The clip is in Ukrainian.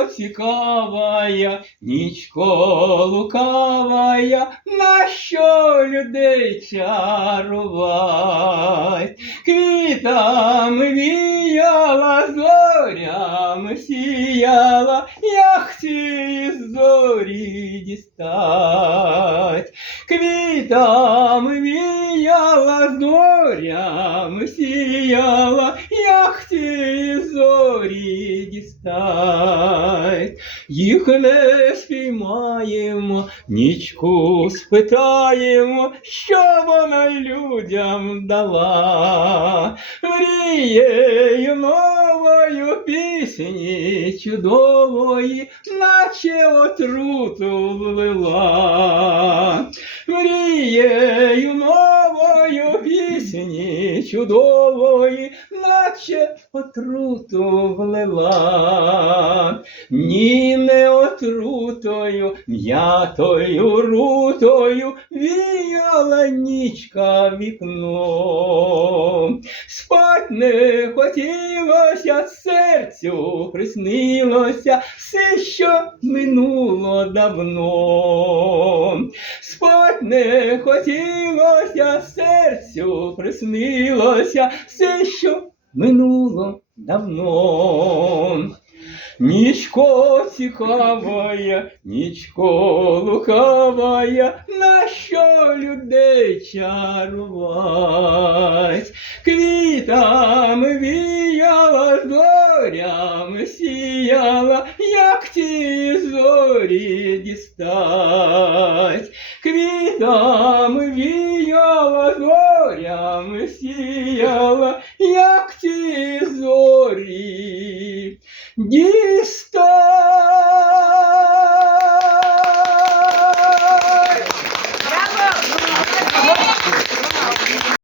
цікавая, нічко лукавая, на що людей чарувать? Квітами віяла, зорями сіяла, як ці зорі дістать. Квітами віяла, зорями сіяла, як ці зорі дістать. Їх не спіймаємо, нічку спитаємо, що вона людям дала. Мрією новою пісні чудової, наче отруту влила. Чудової, наче отруту влила. Ні, не отрутою, м'ятою рутою віяла нічка вікном. Спать не хотілося, серцю приснилося все, що минуло давно. Спать не хотілося, серцю приснилося все, що минуло давно. Нічко цікавая, нічко лукавая, на що людей чарувать? Квітами сіяла, як ті зорі дістать. Квітами віяла, зорями сіяла,